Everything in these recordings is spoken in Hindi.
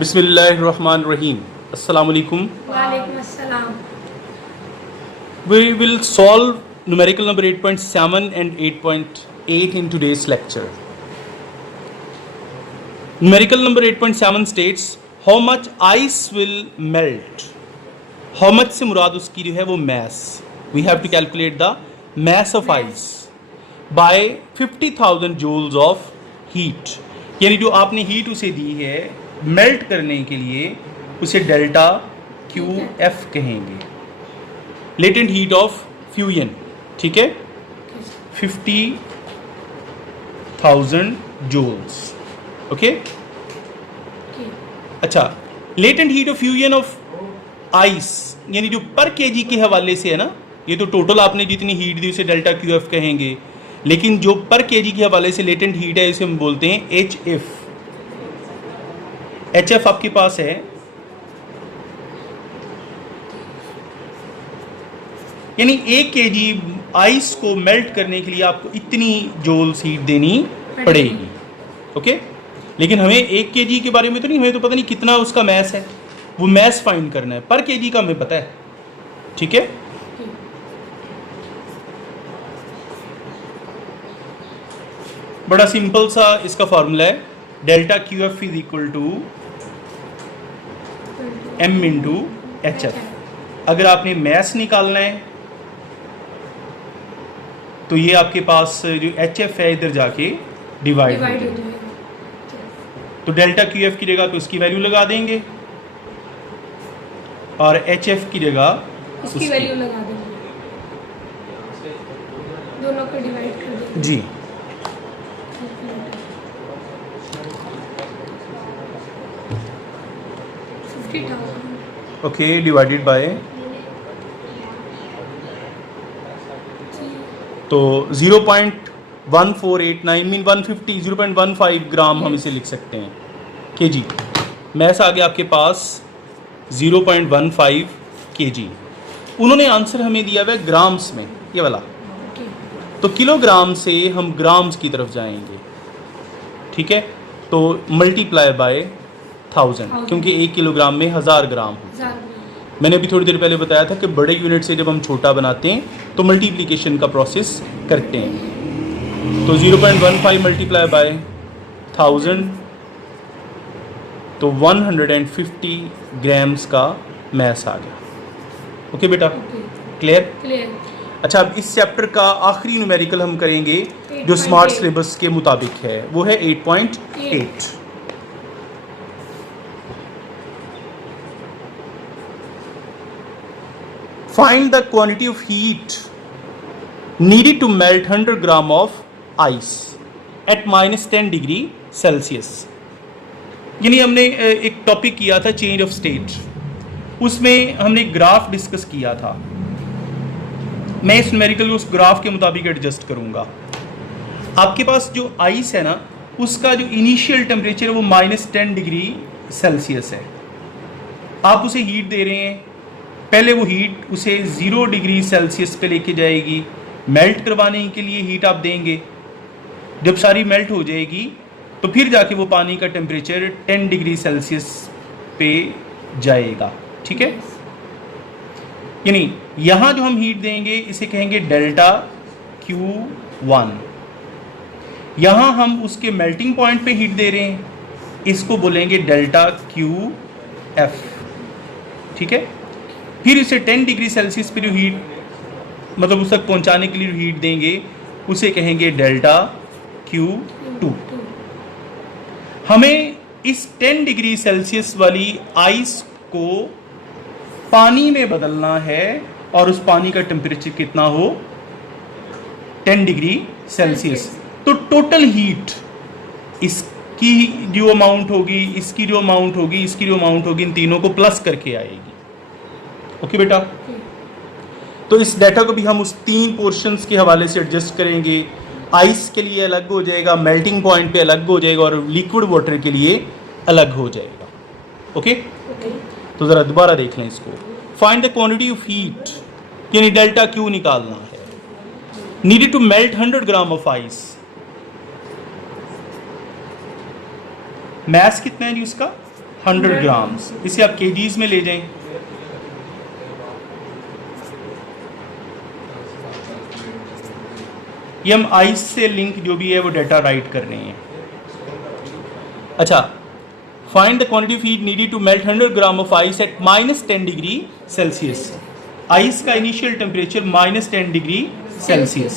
Bismillahirrahmanirrahim. Assalamu alaikum. वालेकुम अस्सलाम. We will solve numerical number 8.7 and 8.8 in today's lecture. Numerical number 8.7 states how much ice will melt. How much से मुराद उसकी जो है वो mass. We have to calculate the mass of ice by 50,000 joules of heat. यानी जो आपने हीट उसे दी है मेल्ट करने के लिए उसे डेल्टा क्यू एफ कहेंगे. लेटेंट हीट ऑफ फ्यूजन, ठीक है, 50,000 joules. ओके. अच्छा, latent heat of fusion of ice यानी जो पर केजी के हवाले से है ना, ये तो टोटल आपने जितनी हीट दी उसे डेल्टा क्यू एफ कहेंगे, लेकिन जो पर केजी के हवाले से लेटेंट हीट है इसे हम बोलते हैं एच एफ. एच एफ आपके पास है यानी 1 केजी आइस को मेल्ट करने के लिए आपको इतनी जूल्स हीट देनी पड़ेगी. ओके. लेकिन हमें 1 केजी के बारे में तो नहीं, हमें तो पता नहीं कितना उसका मैस है, वो मैस फाइंड करना है. पर केजी का हमें पता है, ठीक है. बड़ा सिंपल सा इसका फॉर्मूला है, delta Q F is equal to M into H F. अगर आपने मैस निकालना है तो ये आपके पास जो एच एफ है इधर जाके डिवाइड हो जाएगा. तो डेल्टा क्यू एफ की जगह तो इसकी वैल्यू लगा देंगे और एच एफ की जगह उसकी वैल्यू लगा देंगे, दोनों को डिवाइड कर देंगे. जी. ओके, डिवाइडेड बाय तो 0.1489 मीन 150 0.15 ग्राम हम इसे लिख सकते हैं केजी. मैस आ गया आपके पास 0.15 केजी. उन्होंने आंसर हमें दिया हुआ है ग्राम्स में, ये वाला. तो किलोग्राम से हम ग्राम्स की तरफ जाएंगे, ठीक है. तो मल्टीप्लाई बाय 1000 क्योंकि 1 किलोग्राम में 1000 ग्राम हो. मैंने अभी थोड़ी देर पहले बताया था कि बड़े यूनिट से जब हम छोटा बनाते हैं तो मल्टीप्लिकेशन का प्रोसेस करते हैं. तो 0.15 मल्टीप्लाई बाय 1000 तो 150 ग्राम्स का मैस आ गया. ओके बेटा, क्लियर. अच्छा, अब इस चैप्टर का आखिरी न्यूमेरिकल हम करेंगे जो स्मार्ट सिलेबस के मुताबिक है, वो है 8.8. Find the quantity of heat needed to melt 100 gram of ice at -10 degree Celsius. यानी हमने एक टॉपिक किया था चेंज ऑफ स्टेट, उसमें हमने ग्राफ डिस्कस किया था. मैं इस न्यूमेरिकल उस ग्राफ के मुताबिक एडजस्ट करूंगा. आपके पास जो आइस है ना, उसका जो इनिशियल टेम्परेचर है वो -10 डिग्री सेल्सियस है. आप उसे हीट दे रहे हैं, पहले वो हीट उसे 0 डिग्री सेल्सियस पे लेके जाएगी. मेल्ट करवाने के लिए हीट आप देंगे, जब सारी मेल्ट हो जाएगी तो फिर जाके वो पानी का टेम्परेचर 10 डिग्री सेल्सियस पे जाएगा, ठीक है. यानी यहाँ जो हम हीट देंगे इसे कहेंगे डेल्टा Q1. यहाँ हम उसके मेल्टिंग पॉइंट पे हीट दे रहे हैं, इसको बोलेंगे डेल्टा QF, ठीक है. फिर इसे 10 डिग्री सेल्सियस पे जो हीट मतलब उस तक पहुंचाने के लिए जो हीट देंगे उसे कहेंगे डेल्टा Q2. हमें इस 10 डिग्री सेल्सियस वाली आइस को पानी में बदलना है और उस पानी का टेम्परेचर कितना हो, 10 डिग्री सेल्सियस. तो टोटल हीट इसकी जो अमाउंट होगी, इसकी जो अमाउंट होगी, इसकी जो अमाउंट होगी, इन तीनों को प्लस करके आएगी. ओके बेटा. तो इस डाटा को भी हम उस 3 पोर्शंस के हवाले से एडजस्ट करेंगे. आइस के लिए अलग हो जाएगा, मेल्टिंग पॉइंट पे अलग हो जाएगा और लिक्विड वाटर के लिए अलग हो जाएगा. ओके. तो ज़रा दोबारा देख लें इसको. Find the quantity of heat, यानी डेल्टा क्यू निकालना है. Needed to melt 100 gram of ice. Mass कितना है जी उसका 100 ग्राम्स। इसे आप केजीज में ले जाएं। ये हम आइस से लिंक जो भी है वो डाटा राइट कर रहे हैं। अच्छा, find the quantity of heat needed to melt 100 gram of ice at -10 degree Celsius. Ice का initial temperature -10 degree Celsius.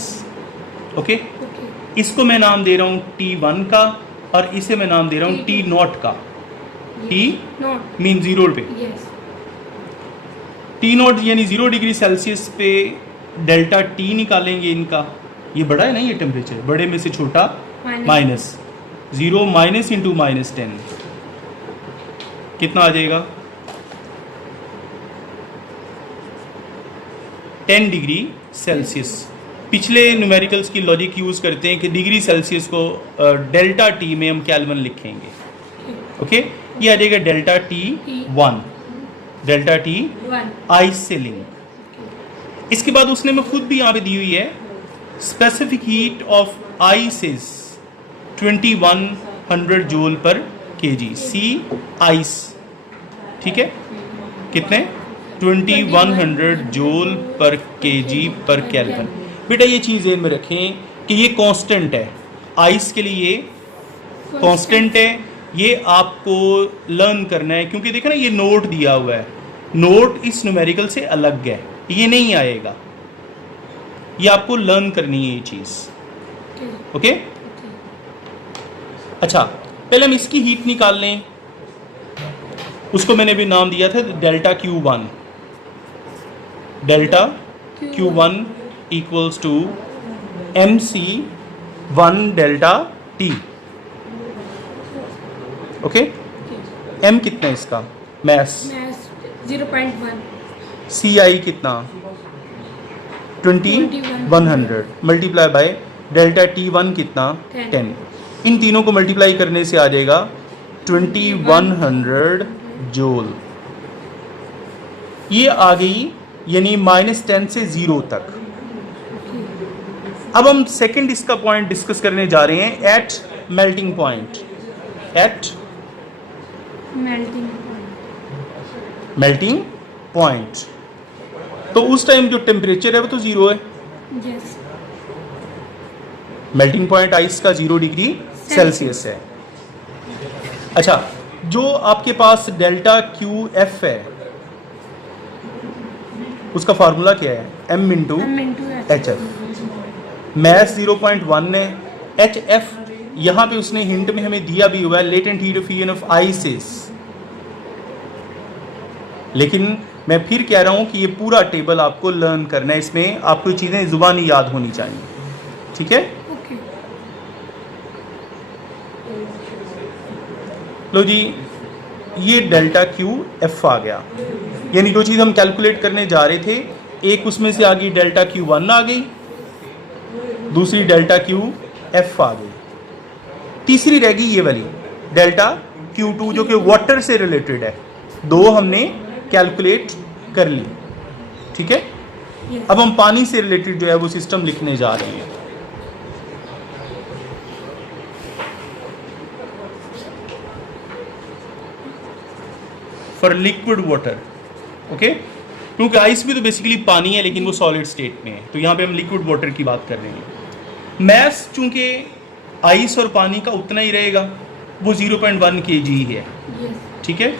Okay, okay. इसको मैं नाम दे रहा हूँ T1 का और इसे मैं नाम दे रहा हूँ T0 का। T not. मीन 0 पे, यस। T0 यानी 0 डिग्री सेल्सियस पे डेल्टा T निकालेंगे इनका। ये बड़ा है ना, ये टेम्परेचर बड़े में से छोटा माइनस 0 माइनस इंटू -10 कितना आ जाएगा 10 डिग्री सेल्सियस। पिछले न्यूमेरिकल्स की लॉजिक यूज़ करते हैं कि डिग्री सेल्सियस को डेल्टा टी में हम केल्विन लिखेंगे। ओके, ये आ जाएगा delta T1, delta T 1। Ice से लिंक। इसके बाद उसने में खुद भी यहाँ पे दी हुई है specific heat of ice is 2100 joule per KG. C ice, ठीक है, कितने 2100 जूल पर केजी पर केल्विन। बेटा ये चीज़ ध्यान में रखें कि ये कांस्टेंट है, आइस के लिए ये कांस्टेंट है। ये आपको लर्न करना है क्योंकि देखो ना ये नोट दिया हुआ है, नोट इस न्यूमेरिकल से अलग है, ये नहीं आएगा, ये आपको लर्न करनी है ये चीज़। ओके, अच्छा पहले हम इसकी हीट निकाल लें। उसको मैंने भी नाम दिया था delta Q1। Delta Q1 equals to MC1 delta T। Okay, M कितना है इसका मैस, 0.1। CI कितना 2100 मल्टीप्लाई बाय डेल्टा T1 कितना 10। इन तीनों को मल्टीप्लाई करने से आ जाएगा 2100 जूल। ये आ गई यानी -10 से 0 तक। अब हम सेकंड इसका पॉइंट डिस्कस करने जा रहे हैं at melting point. At melting point तो उस टाइम जो टेम्परेचर है वो तो 0 है। यस। मेल्टिंग पॉइंट आइस का 0 डिग्री सेल्सियस है। अच्छा, जो आपके पास डेल्टा QF है उसका फार्मूला क्या है, M इंटू HF। मैस 0.1 है, HF यहाँ पे उसने हिंट में हमें दिया भी हुआ है लेटेंट हीट ऑफ आइसिस। लेकिन मैं फिर कह रहा हूँ कि ये पूरा टेबल आपको लर्न करना है, इसमें आपको चीज़ें जुबानी याद होनी चाहिए, ठीक है। ओके। लो जी, ये डेल्टा QF आ गया, यानी जो चीज़ हम कैलकुलेट करने जा रहे थे एक उसमें से आ गई डेल्टा Q1 आ गई, दूसरी डेल्टा QF आ गई, तीसरी रह गई ये वाली डेल्टा Q2 जो कि वाटर से रिलेटेड है। दो हमने कैलकुलेट कर ली, ठीक है। अब हम पानी से रिलेटेड जो है वो सिस्टम लिखने जा रहे हैं। फॉर लिक्विड वाटर, ओके, क्योंकि आइस भी तो बेसिकली पानी है लेकिन वो सॉलिड स्टेट में है, तो यहाँ पे हम लिक्विड वाटर की बात कर रहे हैं। मैस चूंकि आइस और पानी का उतना ही रहेगा, वो 0.1 kg है, ठीक है।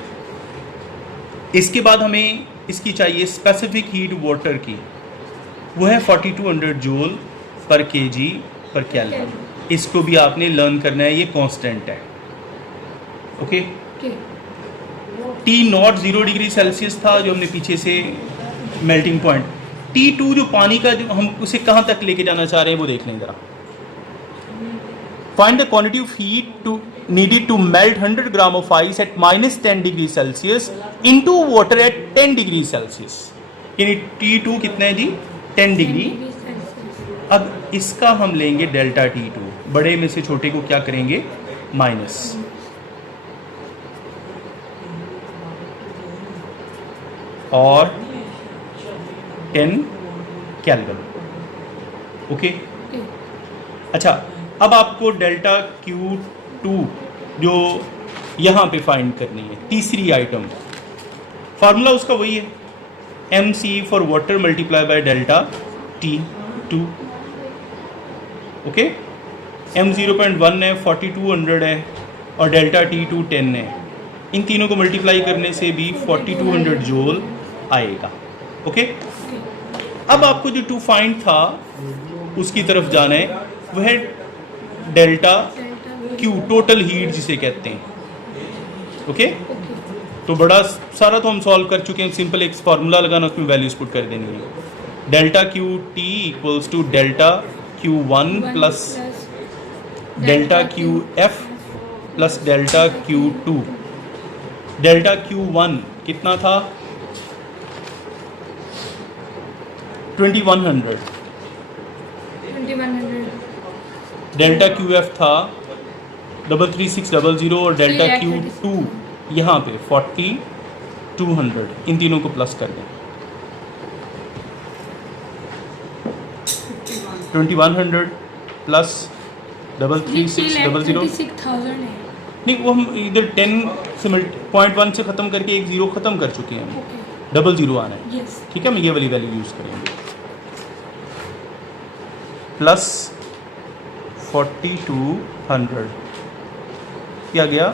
इसके बाद हमें इसकी चाहिए स्पेसिफिक हीट वाटर की, वो है 4200 जूल पर केजी पर केल्विन। इसको भी आपने लर्न करना है, ये कांस्टेंट है, ओके। T0 0 डिग्री सेल्सियस था जो हमने पीछे से मेल्टिंग पॉइंट। T2 जो पानी का, जो हम उसे कहाँ तक लेके जाना चाह रहे हैं वो देख लें जरा। Find the quantity of heat to needed to melt 100 gram of ice at -10 degree Celsius into water at 10 degree Celsius। यानी T2 कितना है जी 10 डिग्री। अब इसका हम लेंगे डेल्टा T2, बड़े में से छोटे को क्या करेंगे माइनस, और 10 केल्विन, ओके। अच्छा, अब आपको डेल्टा Q2 जो यहाँ पे फाइंड करनी है। तीसरी आइटम, फार्मूला उसका वही है, MC for water multiply by delta T2। Okay, M 0.1 है, 4200 है, और डेल्टा T2 10 है। इन तीनों को मल्टीप्लाई करने से भी 4200 जूल आएगा। ओके, अब आपको जो टू फाइंड था उसकी तरफ जाना है, वह है डेल्टा Q, टोटल हीट जिसे कहते हैं। ओके, तो बड़ा सारा तो हम सॉल्व कर चुके हैं, सिंपल एक फार्मूला लगाना, उसमें वैल्यूज पुट कर देनी है। Delta QT equals to delta Q1 plus delta QF plus delta Q2। Delta Q1 कितना था? 2100। 2100। डेल्टा QF था 33600 और डेल्टा Q2 यहाँ पे 4200। इन तीनों को प्लस कर दें, 2100 प्लस 33600। 36,000 है। नहीं, वो हम इधर 10 से 0.1 से ख़त्म करके एक ज़ीरो ख़त्म कर चुके हैं, ओके, 00 आना है। यस, ठीक है, हम ये वाली वैल्यू यूज़ करेंगे, प्लस 4200 क्या गया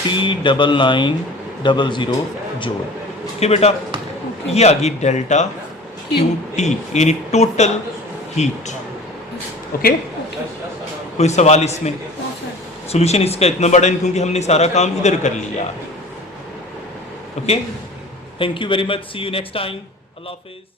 39900 जोड़। ओके बेटा, ये आ गई डेल्टा QT यानी टोटल हीट। ओके, कोई सवाल इसमें? सॉल्यूशन इसका इतना बड़ा नहीं क्योंकि हमने सारा काम इधर कर लिया। Okay, thank you very much, see you next time, अल्लाह हाफिज़।